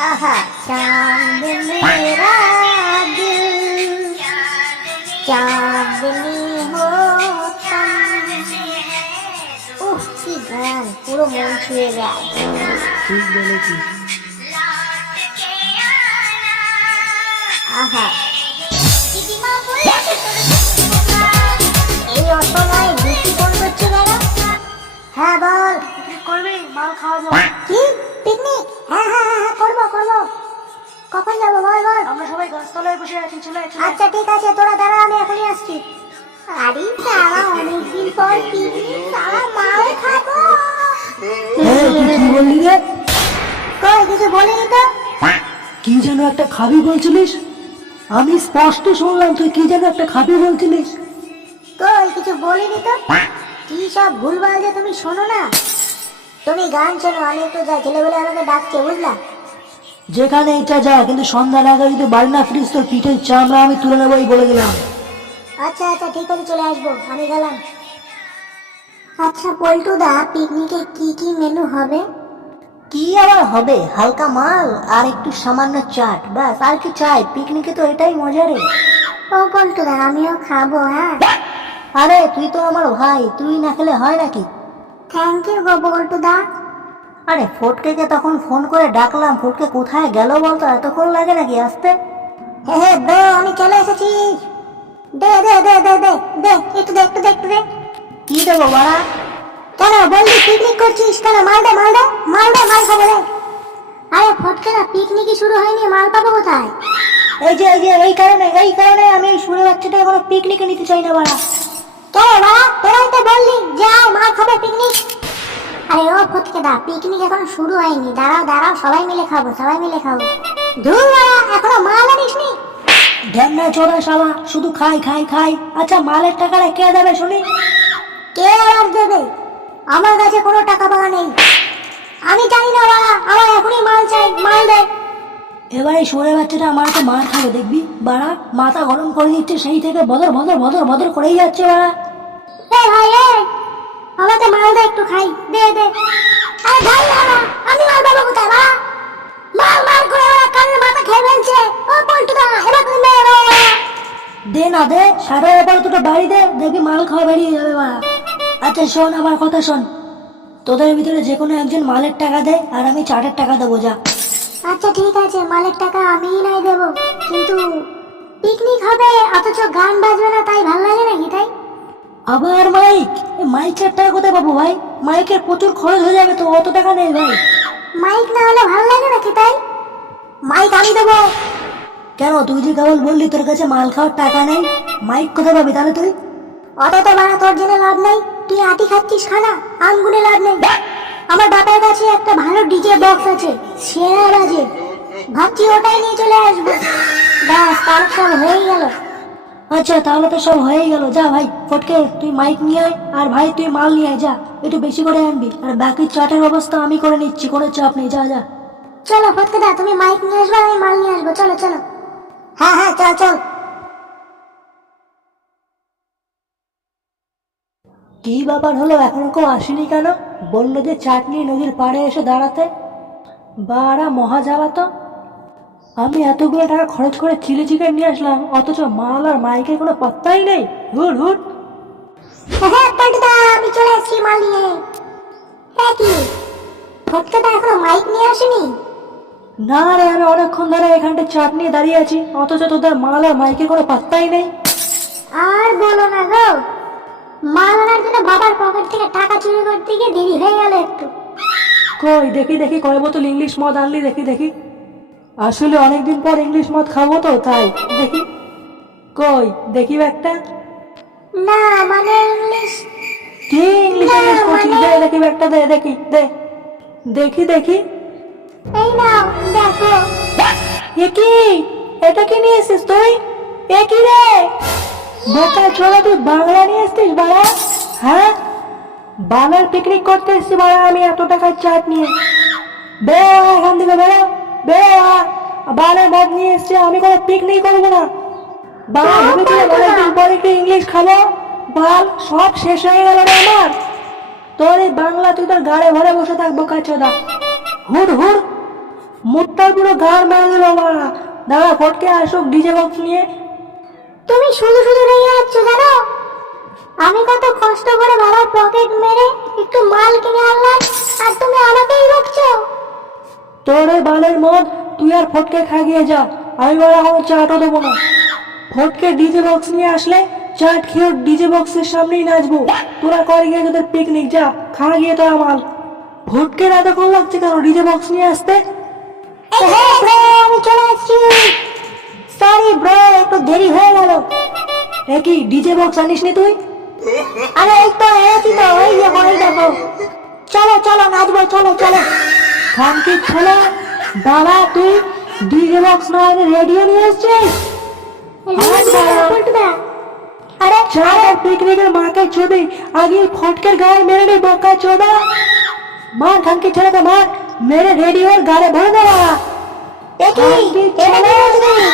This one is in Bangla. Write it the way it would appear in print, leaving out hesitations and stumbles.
आहा चांद मेरा दिल चांदनी हो উফ কি গান পুরো মন ছুঁয়ে যায়। ঠিক বলেছিস। আহা এই অসময় বৃষ্টি কোন করছে কেন? হ্যাঁ বল, করবি মাল খাওয়াবো। কি পিকনিক? হ্যাঁ হ্যাঁ হ্যাঁ হ্যাঁ, করবো করবো। কখন যাবো বল বল। আমরা সবাই গাছতলায় বসে আছি, চলে চলে। আচ্ছা ঠিক আছে, তোরা দাঁড়া, আমি এখনই আসছি। আরে সারা অনেকদিন পর পিকনিক, সারা মাল খাবো। তুই কি বললি রে? কই কিছু বলিনি তো। কি যেন একটা খাবি বলছিলিস? আমি স্পষ্ট শুনলাম তুই কি যেন একটা খাবি বলছিলিস। কই কিছু বলিনি তো। কি সব ভুলভাল যে তুমি শোনো না। তুমি গান শোনো, আমি একটু যাই, ছেলেবেলে আমাকে ডাকছে বুঝলা। যেখানে ইচ্ছা যা, কিন্তু সন্ধ্যার আগে যদি বাড়ি না ফিরিস তোর পিঠের চামড়া আমি তুলে নেবোই বলে দিলাম। আচ্ছা আচ্ছা ঠিক আছে, চলে আসবো, আমি গেলাম। আচ্ছা পল্টুদা, পিকনিকে কি কি মেনু হবে? কি আবার হবে, হালকা মাল আর একটু সামান্য চাট, ব্যাস। আর কি চাই? পিকনিকে তো এটাই মজা রে। ও পল্টুদা, আমিও খাবো। হ্যাঁ আরে তুই তো আমার ভাই, তুই না খেলে হয় নাকি? থ্যাংক ইউ গো পল্টুদা। আরে ফটকে তখন ফোন করে ডাকলাম, ফটকে কোথায় গেল বলতো? এতক্ষণ লাগে নাকি আসতে? হে হে দে, আমি চলে এসেছি। দে দে দে দে দে দে, একটু দে একটু দে একটু দে। কি দেবো বাড়া? কেন বললি পিকনিক করছিস কেন? মাল দে মাল দে মাল দে, মাল খাবো রে। আরে ফটকে না, পিকনিকই শুরু হয়নি, মাল পাবো কোথায়? এই কারণে আমি এই সুরে বাচ্চাটা এখনো পিকনিকে নিতে চাই না বাড়া। কে বাবা, তোরাই তো বললি যাও মাল খাবো পিকনিক। আরে ও ফটকে দা, পিকনিক এখন শুরু হয়নি, দাঁড়াও দাঁড়াও, সবাই মিলে খাবো সবাই মিলে খাবো। ধুর বাবা, এখনো মাল আনিসনি? ঢ্যামনা ছোড়া শালা, শুধু খাই খাই খাই। আচ্ছা মালের টাকাটা কে দেবে শুনি? কে আর দেবে? আমার কাছে কোনো টাকা পাওয়া নেই। আমি জানি না বাবা, আমার এখনই মাল চাই, মাল দে। এবার এই সুরে বাচ্চাটা আমার হাতে মার খাবে দেখবি বাড়া। মাথা গরম করে দিচ্ছে সেই থেকে, বদর বদর বদর বদর করেই যাচ্ছে বাড়া। এ ভাই এ, আমাকে মাল দে, একটু খাই, দে দে। আরে ভাই বাবা, আমি মাল পাবো কোথায় বাবা? মাল মাল করে ওরা কানের মাথা খেয়ে ফেলছে। ও পল্টুদা, এবার তুমি দে বাবা। দে না দে, সারা এবার দুটো বাড়ি দে, দেখবি মাল খাওয়া বেরিয়ে যাবে বাড়া। আচ্ছা শোন, আমার কথা শোন, তোদের ভিতরে যে কোনো একজন মালের টাকা দে, আর আমি চাটের টাকা দেবো, যা। আচ্ছা ঠিক আছে, মালের টাকা আমিই নাই দেবো, কিন্তু পিকনিক হবে অথচ গান বাজবে না, তাই ভাল লাগে নাকি? তাই আবার মাইক? মাইকের টাকা কোথায় পাবো ভাই? মাইকের প্রচুর খরচ হয়ে যাবে তো, অত টাকা নেই ভাই। মাইক না হলে ভাল লাগে নাকি? তাই মাইক আমি দেবো। কেন, তুই যে কেবল বললি তোর কাছে মাল খাওয়ার টাকা নেই, মাইক কোথায় পাবি তাহলে তুই? অত তো বাড়া তোর জেনে লাভ নেই, তুই আটি খাচ্ছিস খানা, আঙ্গুলে লাভ নেই। আমার বাপের কাছে একটা ভালো ডিজে বক্স আছে, সেরা বাজে, ভাবছি ওটাই নিয়ে চলে আসবো, ব্যাস তার সব হয়ে গেল। আচ্ছা তাহলে তো সব হয়েই গেল, যা ভাই। ফটকে তুই মাইক নিয়ে আয়, আর ভাই তুই মাল নিয়ে আয়, যা। একটু বেশি করে আনবি, আর বাকি চাটের ব্যবস্থা আমি করে নিচ্ছি, কোনো চাপ নেই, যা যা। চলো ফটকেদা, তুমি মাইক নিয়ে আসবে, আমি মাল নিয়ে আসবো, চলো চলো। হ্যাঁ হ্যাঁ চল চল। কি ব্যাপার হলো, এখনো কেউ আসেনি কেন? বললো যে চাটনি নদীর পাড়ে এসে দাঁড়াতে, বাড়া মহা জ্বালা তো। আমি এতগুলো টাকা খরচ করে চিলি চিকেন নিয়ে আসলাম, অথচ মাল আর মাইকের কোনো পাত্তাই নেই। হুট হুট। হ্যাঁ পল্টুদা, আমি চলে এসেছি মাল নিয়ে। হ্যাঁ কি ফটকেদা এখনো মাইক নিয়ে আসেনি? না রে, আমি অনেকক্ষণ ধরে এখানটা চাট নিয়ে দাঁড়িয়ে আছি, অথচ তোদের মাল আর মাইকের কোনো পাত্তাই নেই। আর বলো না গো, মাল আনার জন্য বাবার পকেট থেকে টাকা চুরি করতে গিয়ে দেরি হয়ে গেল একটু। কই দেখি দেখি, কয় বোতল ইংলিশ মদ আনলি দেখি দেখি। আসলে অনেকদিন পর ইংলিশ মদ খাবো তো, তাই দেখি। কই দেখি একটা। না মানে ইংলিশ। কি ইংলিশ না, ইংলিশ করছিস? মানে- দে দেখি একটা, দে দেখি, দে দেখি দেখি। এই নাও দেখো। এ কি? এটা কি নিয়ে এসছিস তুই? এ কি রে বোকা ছোড়া, তুই বাংলা নিয়ে এসছিস বাড়া? হ্যাঁ, বাংলার পিকনিক করতে এসছি বাড়া আমি এত টাকার চাট নিয়ে। বেরো এখান থেকে, বেরো বেরো। বাংলার মদ নিয়ে এসছি, আমি কোনো পিকনিক করবো না। বাংলা ভেবেছিলাম অনেকদিন পরে একটু ইংলিশ খাবো, বাল সব শেষ হয়ে গেল রে আমার। তোর এই বাংলা তুই তোর গাড়ে ঘরে বসে থাকবো কাচোদা। হুড় হুড়। মুখটার পুরো গার মেরে দিল বাড়া। দাঁড়া ফটকে আসুক ডিজে বক্স নিয়ে। তুমি শুধু শুধু রেগে যাচ্ছ জানো? আমি কত কষ্ট করে বাবার পকেট মেরে একটু মাল কিনে আনলাম, আর তুমি আমাকেই বকছো। তোর ওই বালের মদ তুই আর ফটকে খাইয়ে যা, আমি বড় কোনো চাটও দেবো না। ফটকে ডিজে বক্স নিয়ে আসলে চাট খেয়ে ডিজে বক্সের সামনেই নাচবো। তোরা কর গিয়ে তোদের পিকনিক, যা খা গিয়ে তোরা মাল। ফটকের এতক্ষণ লাগছে কেন ডিজে বক্স নিয়ে আসতে? হ্যাঁ ব্রো, আমি চলে আসছি। সরি ব্রো, একটু দেরি হয়ে গেল। কি ডিজে বক্স আনিস নি তুই? আরে এই তো এনেছি তো, ওই দেখো ওই দেখো। চলো চলো নাচবো, চলো চলো। খানকি ছেলে, বাবা তুই ডিজে বক্স না এনে রেডিও নিয়ে এসছিস? পল্টুদা, আরে চার পিকনিকের মাকে চোদে আগে ফটকের গায়ে মেরে নে বকা চোদা। মার খানকি ছেলেকে মার, মেরে রেডিওর গাড়ে ভরে দেওয়া। দেখি এটা কি বলছিস?